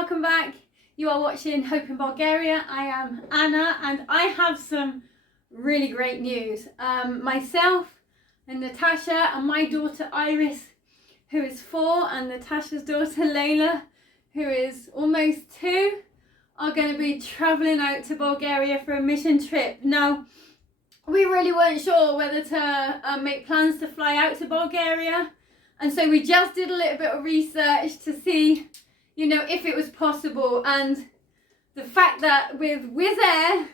welcome back. You are watching Hope in Bulgaria. I am Anna and I have some really great news. Myself and Natasha and my daughter Iris, who is 4, and Natasha's daughter Layla, who is almost 2, are going to be travelling out to Bulgaria for a mission trip. Now, we really weren't sure whether to make plans to fly out to Bulgaria, and so we just did a little bit of research to see, you know, if it was possible. And the fact that with Wizz Air,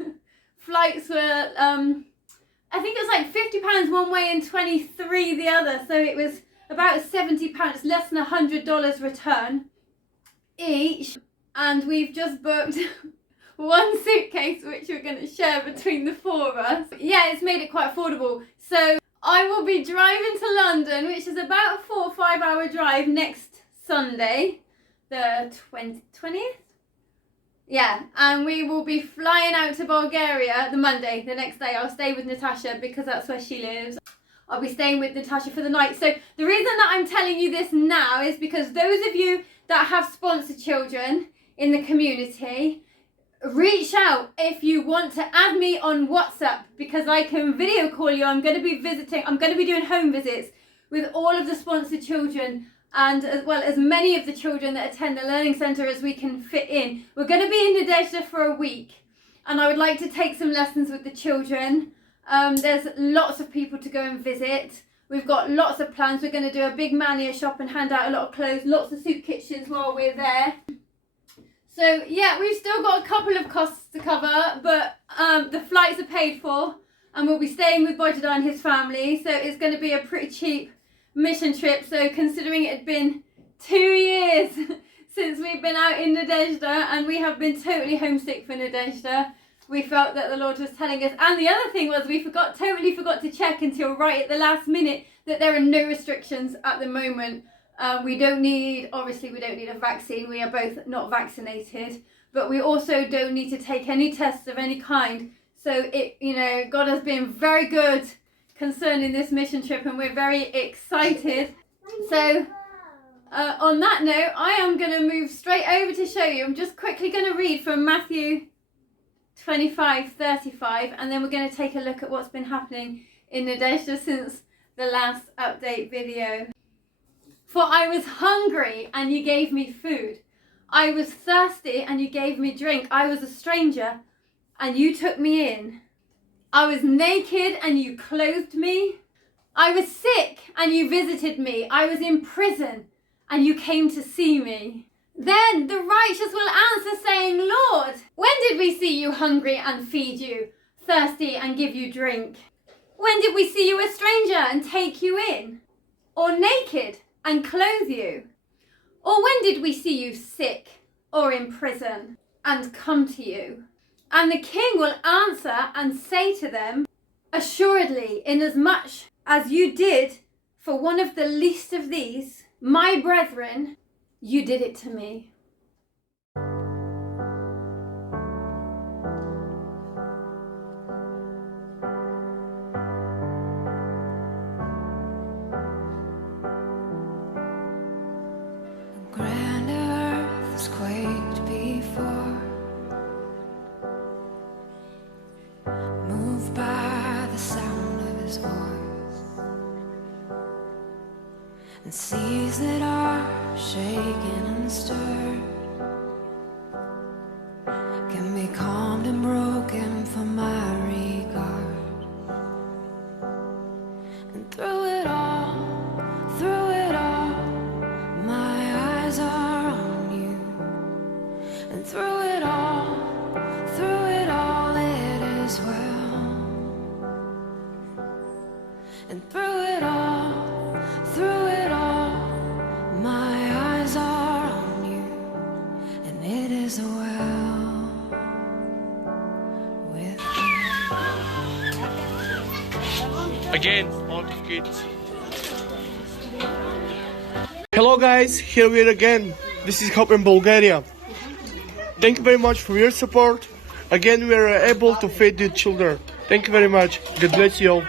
flights were, I think it was like £50 one way and 23 the other, so it was about £70, less than $100 return each. And we've just booked one suitcase which we're going to share between the 4 of us. Yeah, it's made it quite affordable. So I will be driving to London, which is about a 4 or 5 hour drive, next Sunday, the 20th? Yeah, and we will be flying out to Bulgaria the Monday, the next day. I'll stay with Natasha because that's where she lives. I'll be staying with Natasha for the night. So the reason that I'm telling you this now is because those of you that have sponsored children in the community, reach out if you want to add me on WhatsApp, because I can video call you. I'm going to be doing home visits with all of the sponsored children, and as well as many of the children that attend the learning centre as we can fit in. We're going to be in Nadezhda for a week, and I would like to take some lessons with the children. There's lots of people to go and visit. We've got lots of plans. We're going to do a big mania shop and hand out a lot of clothes, lots of soup kitchens while we're there. So yeah, we've still got a couple of costs to cover, but the flights are paid for, and we'll be staying with Bojda and his family, so it's going to be a pretty cheap mission trip. So considering it had been 2 years since we've been out in Nadezhda, and we have been totally homesick for Nadezhda, we felt that the Lord was telling us. And the other thing was, we totally forgot to check until right at the last minute that there are no restrictions at the moment. We don't need a vaccine. We are both not vaccinated, but we also don't need to take any tests of any kind. So God has been very good concerning this mission trip, and we're very excited. So on that note, I am going to move straight over to show you. I'm just quickly going to read from Matthew 25:35, and then we're going to take a look at what's been happening in Nadezhda since the last update video. For I was hungry, and you gave me food. I was thirsty, and you gave me drink. I was a stranger, and you took me in. I was naked, and you clothed me. I was sick, and you visited me. I was in prison, and you came to see me. Then the righteous will answer, saying, Lord, when did we see you hungry and feed you, thirsty and give you drink? When did we see you a stranger and take you in, or naked and clothe you? Or when did we see you sick or in prison and come to you? And the king will answer and say to them, assuredly, inasmuch as you did for one of the least of these, my brethren, you did it to me. And seas that are shaken and stirred can be calmed and broken for my regard. And through it all, my eyes are on you. And through it all, it is well. And through it all, my eyes are on you, and it is well with you. Again, all the kids. Hello guys, here we are again. This is Hope in Bulgaria. Thank you very much for your support. Again, we are able to feed the children. Thank you very much. God bless you all.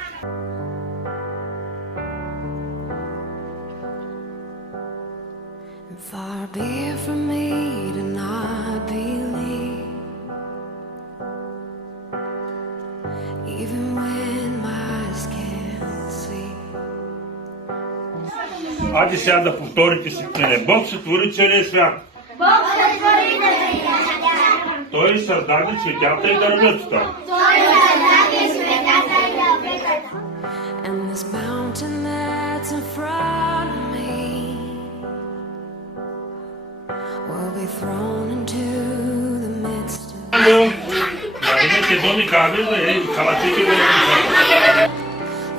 Far be it from me to not Хайде сега да повторите си мене. Бог сътвори целия свят. Бог сътвори целия свят. Той създаде светята и дърветата. Той създаде светата и дърветата. And this mountain that's in front of me will be thrown into the midst of Марина те доми кабел, халачите да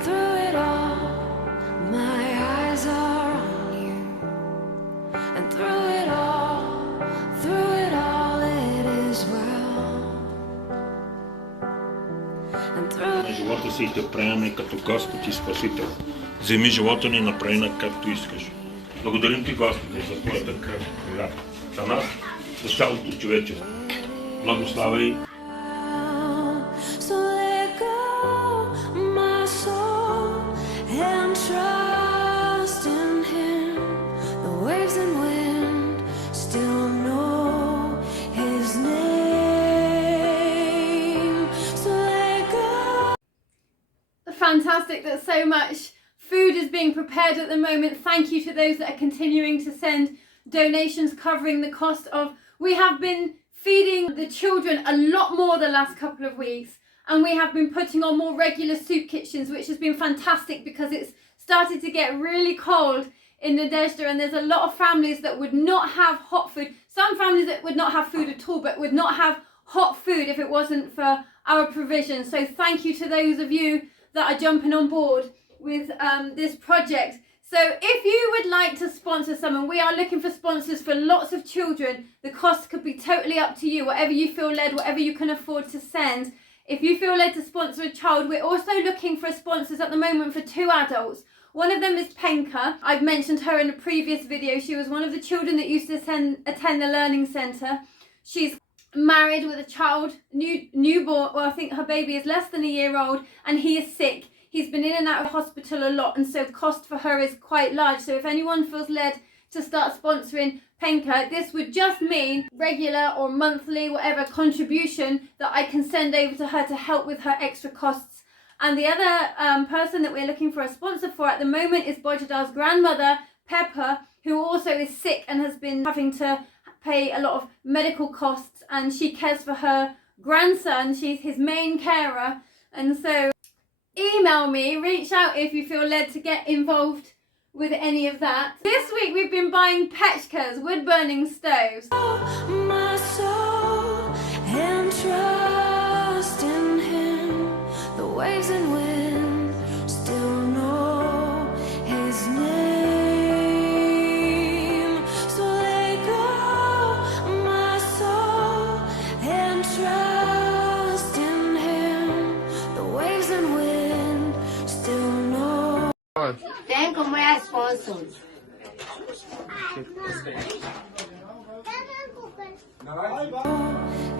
Through it all, my eyes are on you. And through it all, it is well. And through живота си и те приеме като Господ и Спасител. Вземи живота ни направи както искаш. Благодарим ти, Господи, за твоята кръв, за нас, за цялото човечество. Благославяй. So let go, my soul, and trust in Him. The waves and wind still know His name. So let go. Fantastic that so much food is being prepared at the moment. Thank you to those that are continuing to send donations covering the cost of. We have been feeding the children a lot more the last couple of weeks, and we have been putting on more regular soup kitchens, which has been fantastic because it's started to get really cold in Nadezhda, and there's a lot of families that would not have hot food. Some families that would not have food at all, but would not have hot food if it wasn't for our provision. So thank you to those of you that are jumping on board with this project. So if you would like to sponsor someone, we are looking for sponsors for lots of children. The cost could be totally up to you, whatever you feel led, whatever you can afford to send. If you feel led to sponsor a child, we're also looking for sponsors at the moment for 2 adults. One of them is Penka. I've mentioned her in a previous video. She was one of the children that used to attend the Learning Centre. She's married with a child, newborn, well, I think her baby is less than a year old, and he is sick. He's been in and out of hospital a lot, and so cost for her is quite large. So if anyone feels led to start sponsoring Penka, this would just mean regular or monthly, whatever contribution that I can send over to her to help with her extra costs. And the other person that we're looking for a sponsor for at the moment is Bojadar's grandmother, Pepper, who also is sick and has been having to pay a lot of medical costs, and she cares for her grandson. She's his main carer, and so email me, reach out if you feel led to get involved with any of that. This week we've been buying pechkas, wood burning stoves. My soul and trust in Him. The waves and wind still know His name. So let go, my soul, and trust in Him. The waves and wind still know. Tem como é sponsors.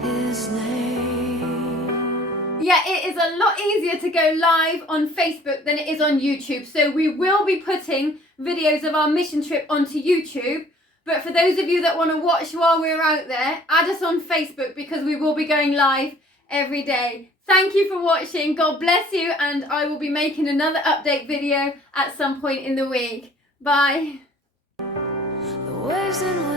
His name. Yeah, it is a lot easier to go live on Facebook than it is on YouTube. So we will be putting videos of our mission trip onto YouTube. But for those of you that want to watch while we're out there, add us on Facebook because we will be going live every day. Thank you for watching. God bless you, and I will be making another update video at some point in the week. Bye. The waves and